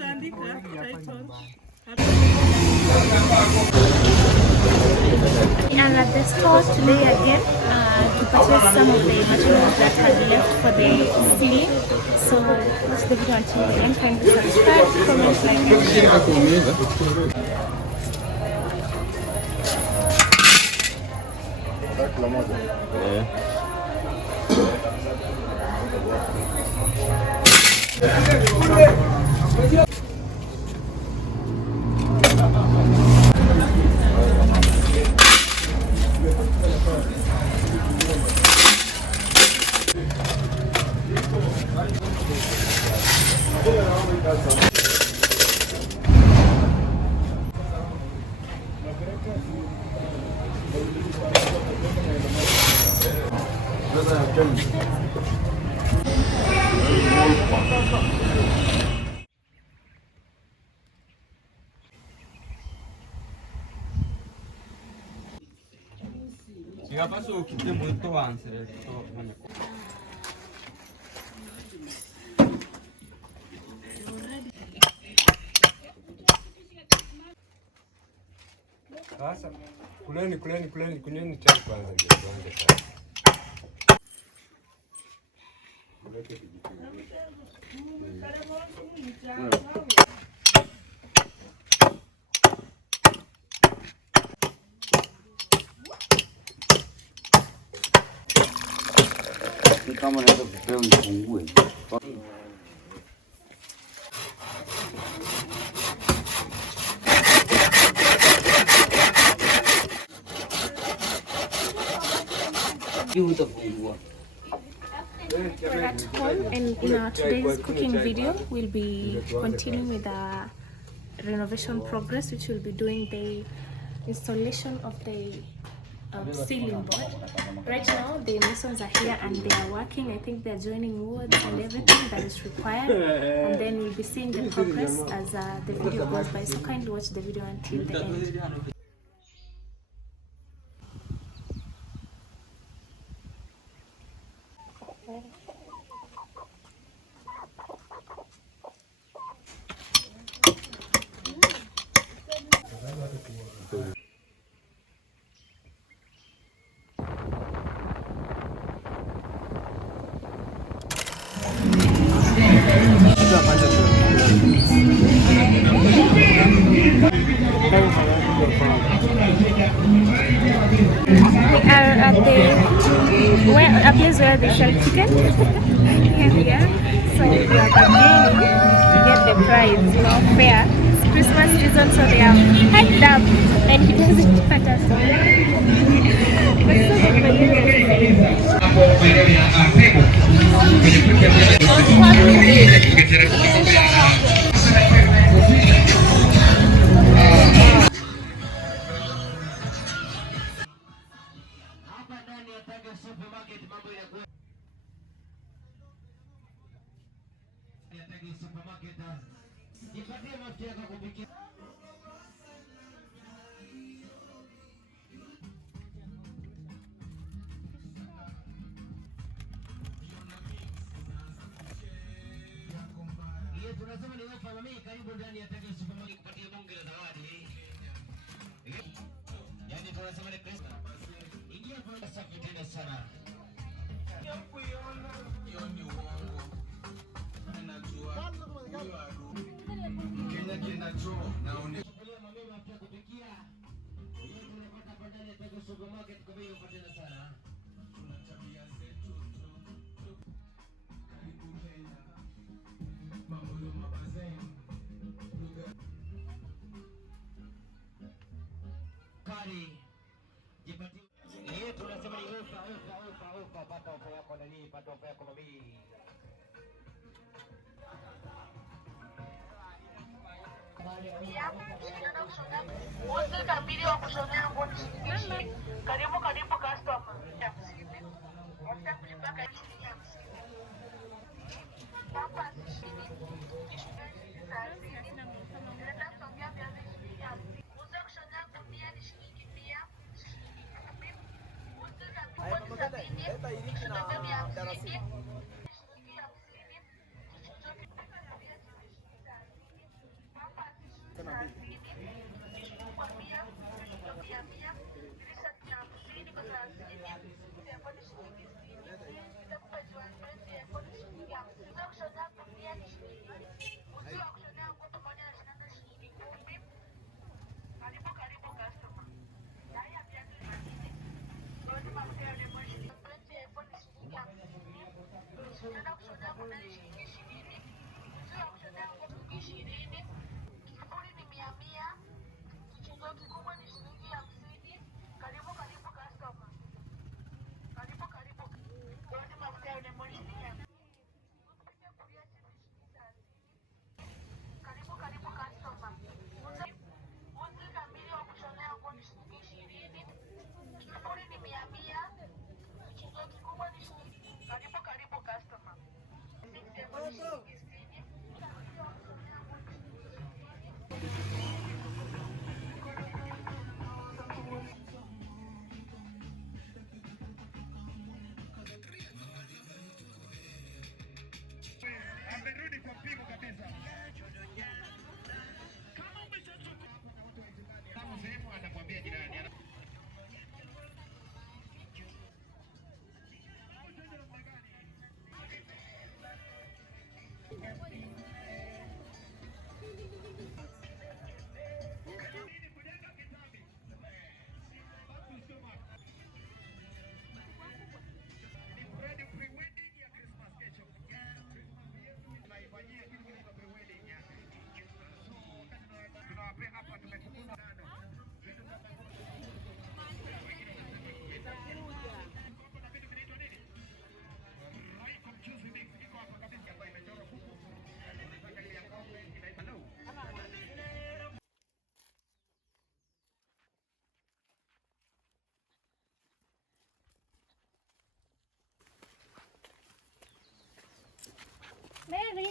And at the store today again to purchase some of the materials that had left for the ceiling. So watch the video until the end. Kindly subscribe, comment, like, and share. Sasa kunyweni chai kwanza ndio tuanze kazi. Ni kama naweza kupewa nifungue. We're at home, and in our today's cooking video we'll be continuing with the renovation progress, which will be doing the installation of the ceiling board. Right now the masons are here and they are working. I think they're joining wood and everything that is required, and then we'll be seeing the progress as the video goes by. So kindly watch the video until the end. We are at a place where they sell chicken. Here we are. So we are bargaining to get the price, fair. It's Christmas season, so they have hyped up, and he doesn't want us. Tunasema ni wewe familia karibu ndani ya Tega Supermarket kupatia bonge la zawadi. Yaani tunasema ni Christmas. Ingia kwa safi tena sana. Hiyo ni uongo. Najua. Kenya kinachoo naone. Kulia mama mafuta kupikia. Hiyo tunapata kwa ndani ya Tega Supermarket kwa bei upate sana. Tuna tabia zetu. Karibu Kenya. Tunasema ni ofa, pata ofa yako nani, pata ofa yako mami. Karibu customer. Amerudi kwa pigo kabisa. Kama sehemu anakwambia jirani. Mary.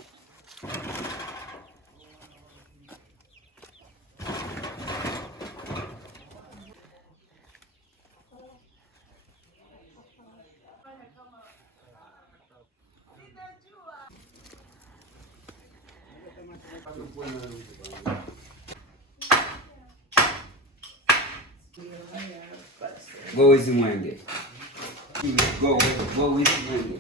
Go with Mwenge. Go with Mwenge.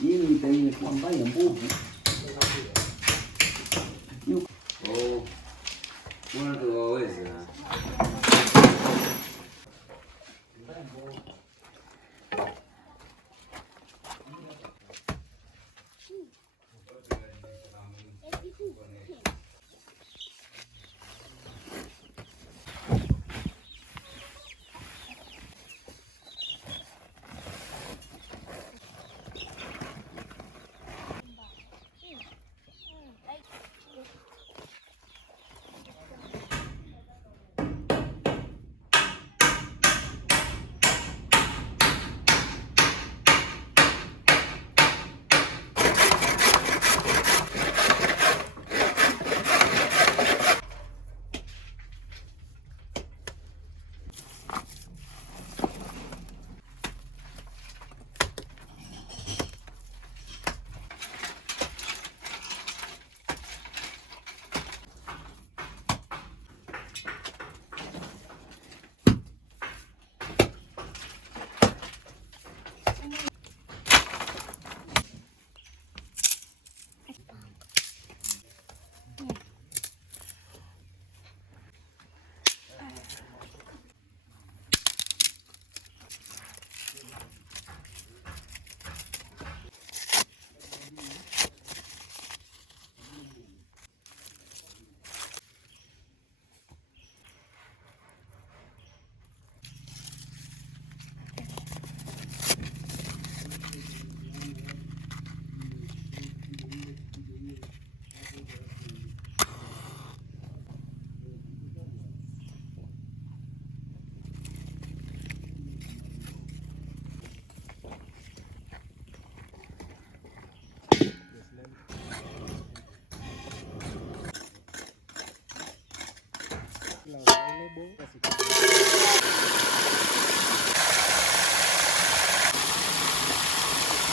Hii itakuwa mbaya mbovu. Oh, mbona tuwaweza?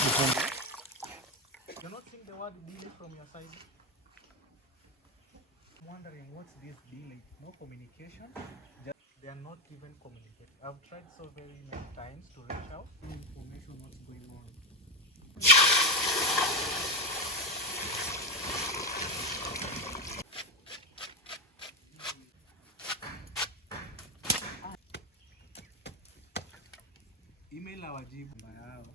You're not seeing the word delay from your side? I'm wondering what's this delay? No communication? They are not even communicating. I've tried so very many times to reach out, no information what's going on. Email awajibu yao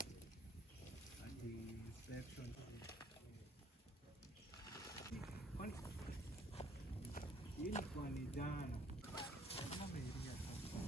ati inspection. Hii ni kwa ni jana. Kama meiria sasa.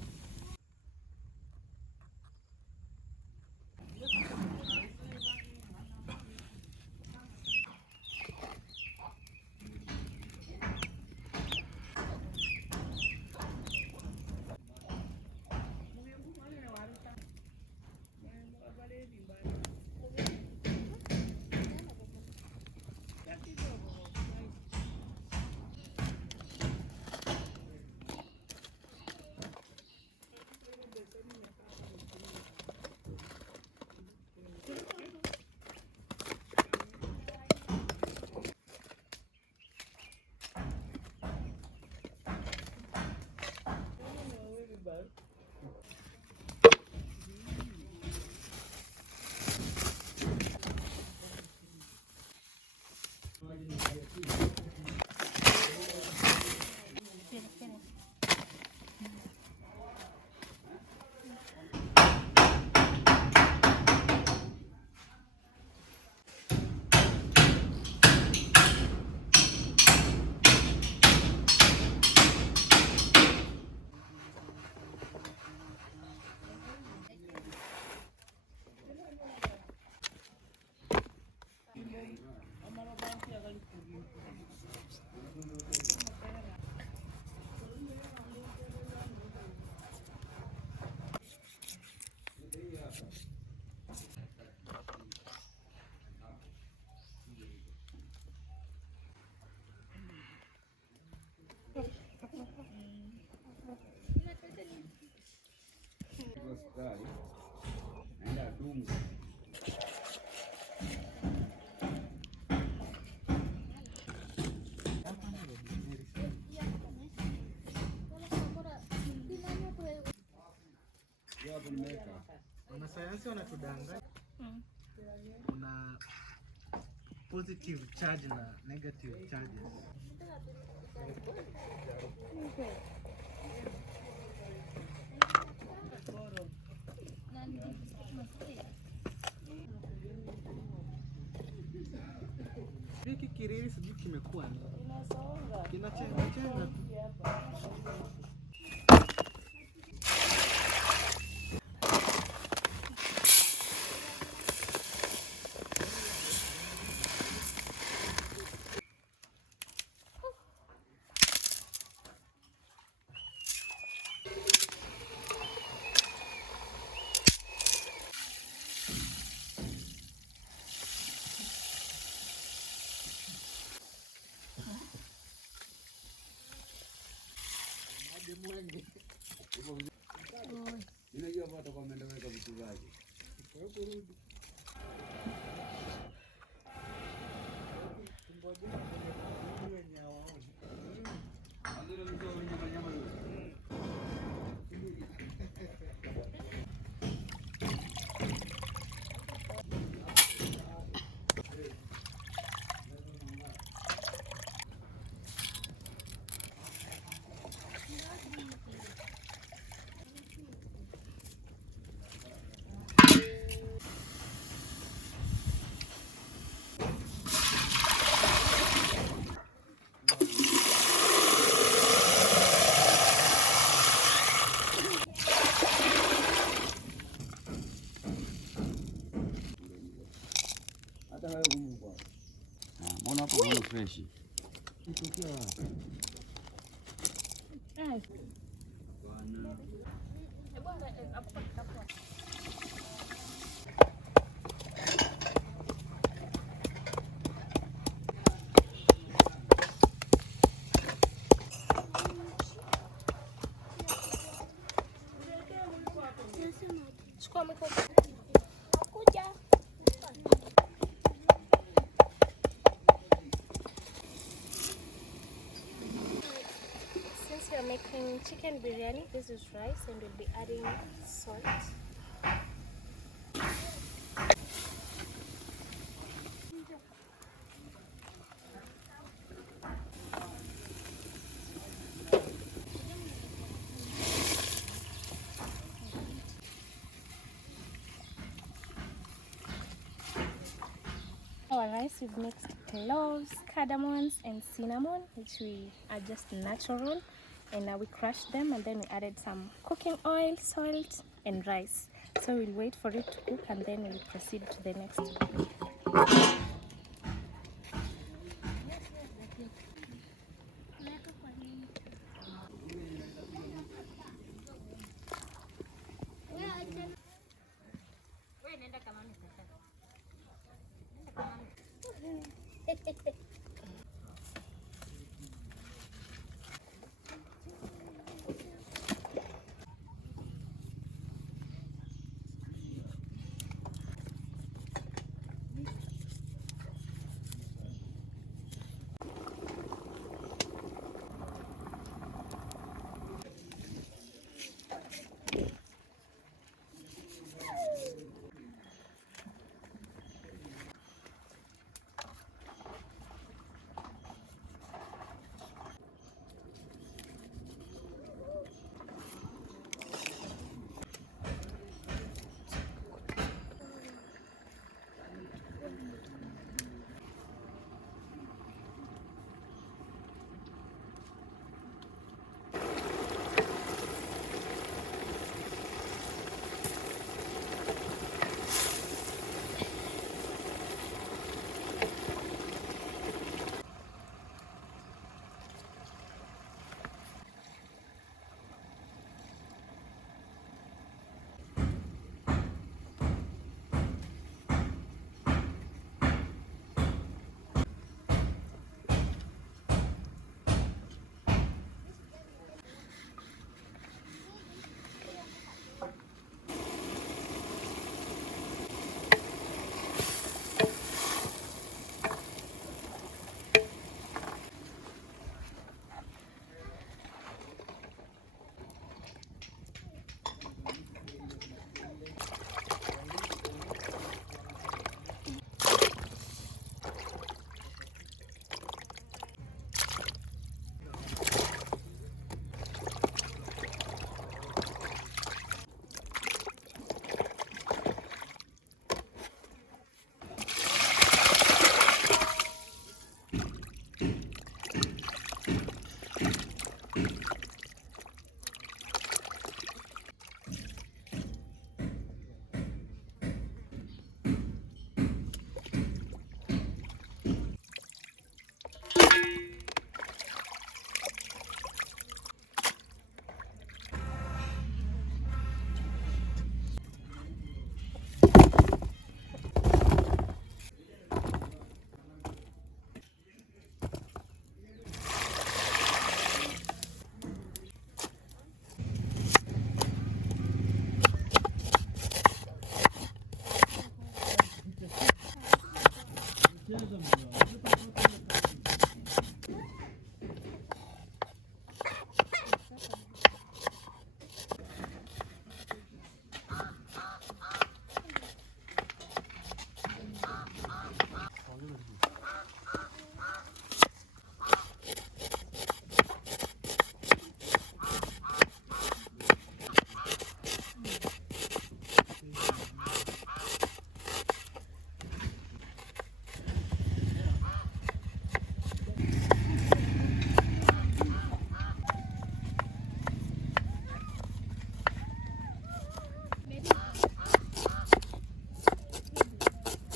Wanasayansi wanatudanganya. Kuna positive charge na negative charges. Hiki kiriri sijui kimekuwa nini. Kinachenga chenga tu. Ninajua watu kwa wameweka vitu vyake. Kwa kurudi. Ngoja na wenye hawaoni. Ndio mtu wenye nyama hiyo. Hata wewe humu kwa. Mbona hapo kuna fresh? Kitokea wapi? Bwana. Chukua mikono. Kuja. making chicken biryani. This is rice and we'll be adding salt. Our rice, we've mixed cloves, cardamoms and cinnamon, which we are just natural, and now we crushed them and then we added some cooking oil, salt and rice. So we'll wait for it to cook and then we'll proceed to the next step.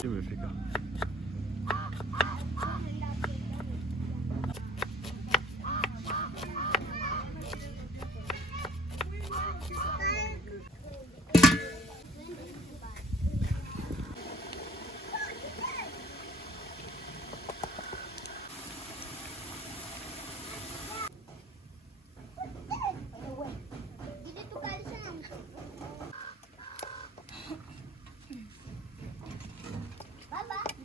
Imefika. Baba.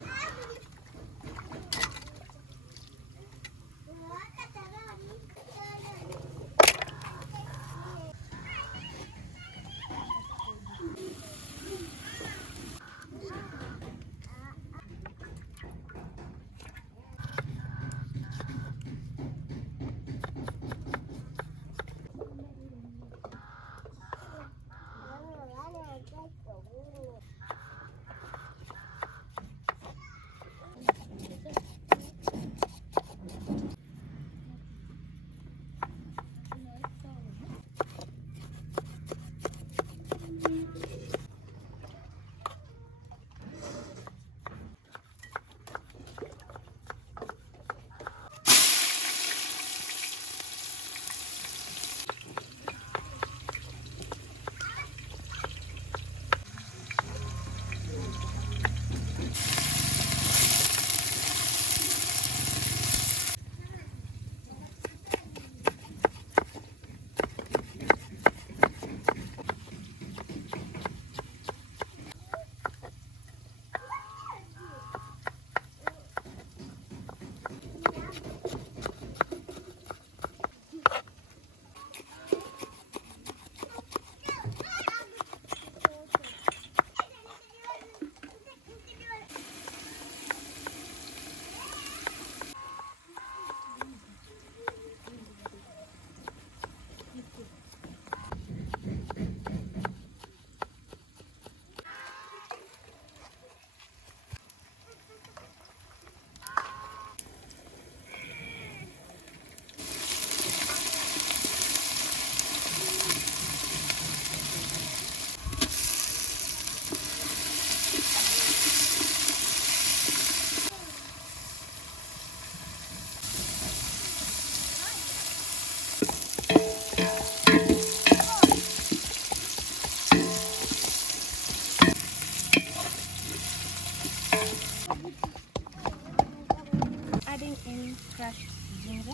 adding in crushed ginger.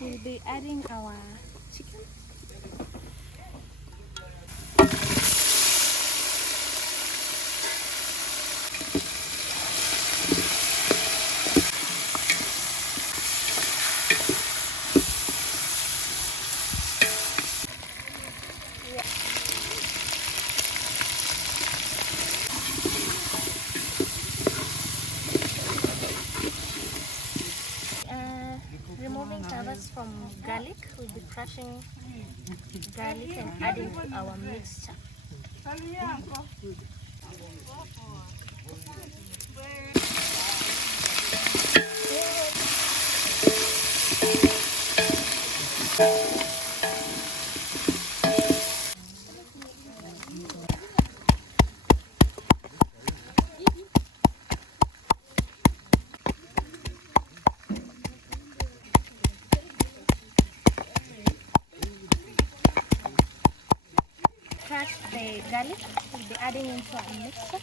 We'll be adding our chicken. Removing flavors from garlic, we'll be crushing garlic and adding to our mixture. Crush the garlic, we'll be adding into our mixture.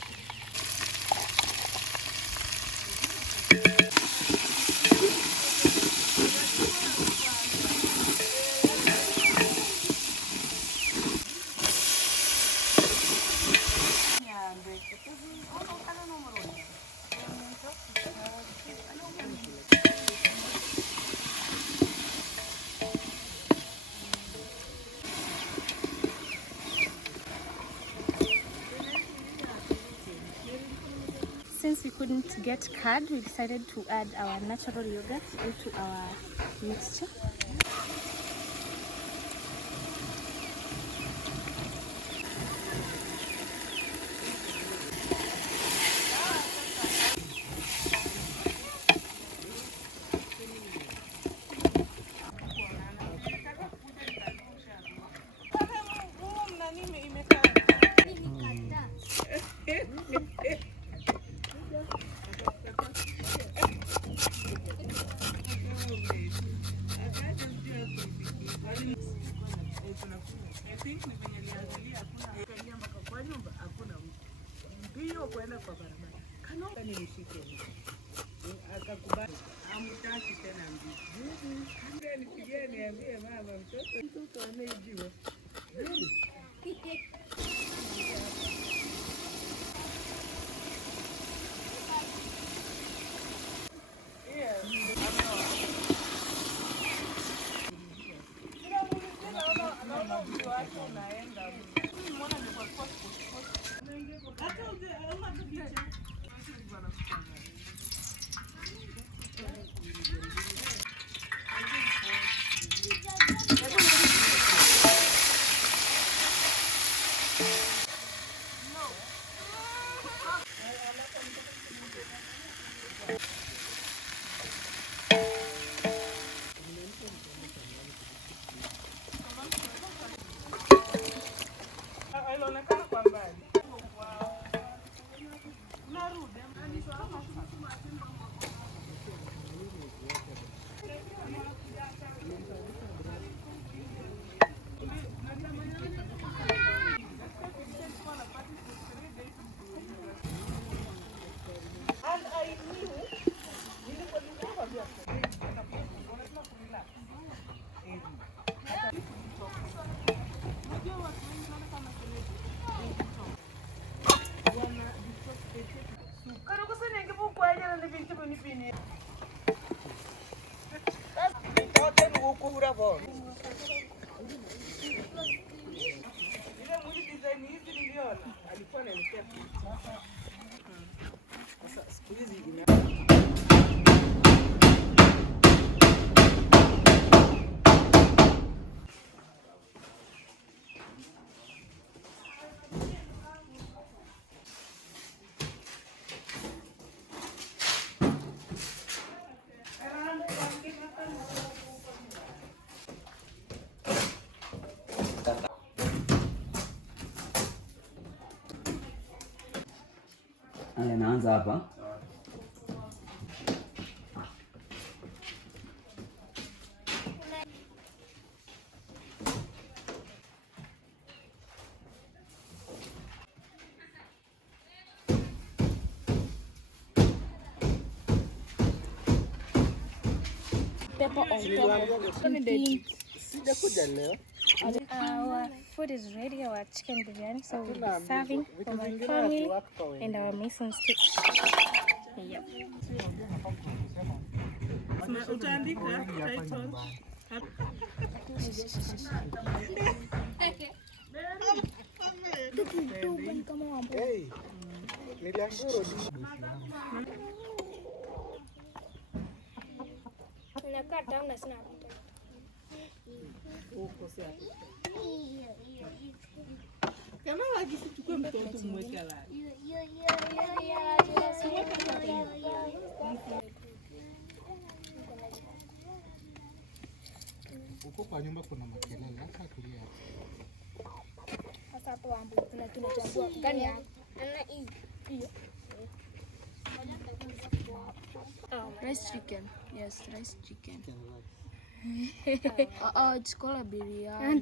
Since we couldn't get curd, we decided to add our natural yogurt into our mixture. Haya, naanza hapa. pepper on top. Our food is ready, our chicken biryani, so we'll be serving for my family and our mason stick. Yep. Hey, uko kwa nyumba kuna makelele, acha kulia. Sasa hapo ambu tunachambua gani hapa? Ana hii. Hiyo. Rice chicken. Yes, rice chicken. It's called a biryani.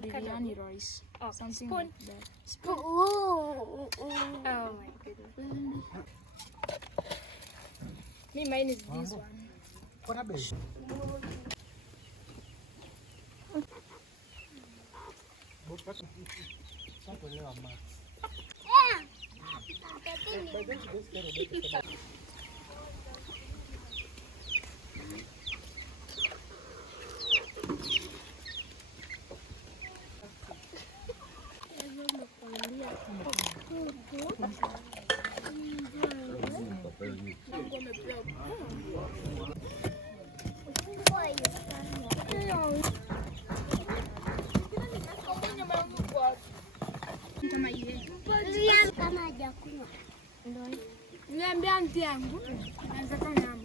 Biryani rice. Something like that. Spoon. Oh my goodness. Mine is this one. Kuna bei. Niambia anti yangu anaweza kama nyama.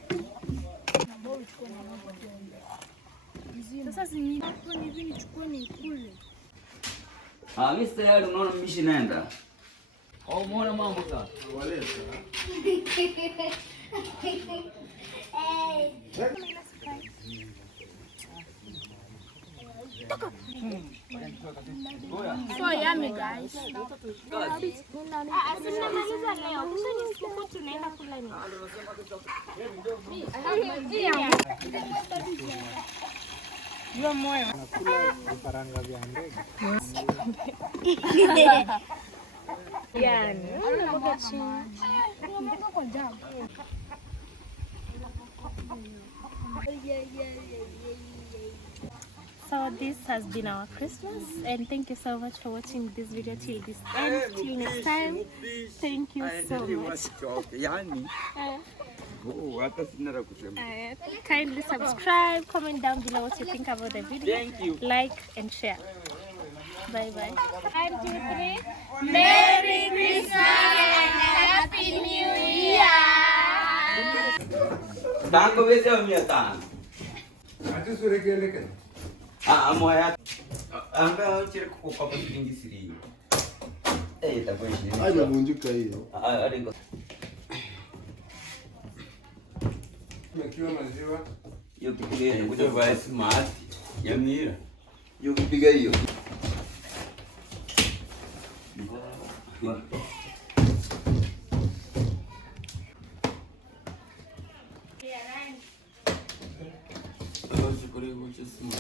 Sasa zingine hapo ni hivi nichukue nikule. Mimi tayari unaona mbishi naenda. Au umeona mambo sasa? Waleta. So yummy guys. Tunamaliza leo. Kesho ni siku tunaenda kula nini? Hiyo moyo. Nakula vifaranga vya ndege. Yani, unaboga chini. So this has been our Christmas, and thank you so much for watching this video till this end. Till next time, thank you so much. Kindly subscribe, comment down below what you think about the video. Thank you. Like and share. Bye bye. 1, 2, 3. Merry Christmas and Happy New Year. Tango vese amia tan. Ati sure kele kana. Moya. Amba chire ko papa shilingi siri. Itakuwa shilingi. Haijavunjika hiyo. Aliko. Umekiwa maziwa. Hiyo kipiga kuja kwa smart. Yamira. Hiyo kipiga hiyo. Shukuru kwa chesima.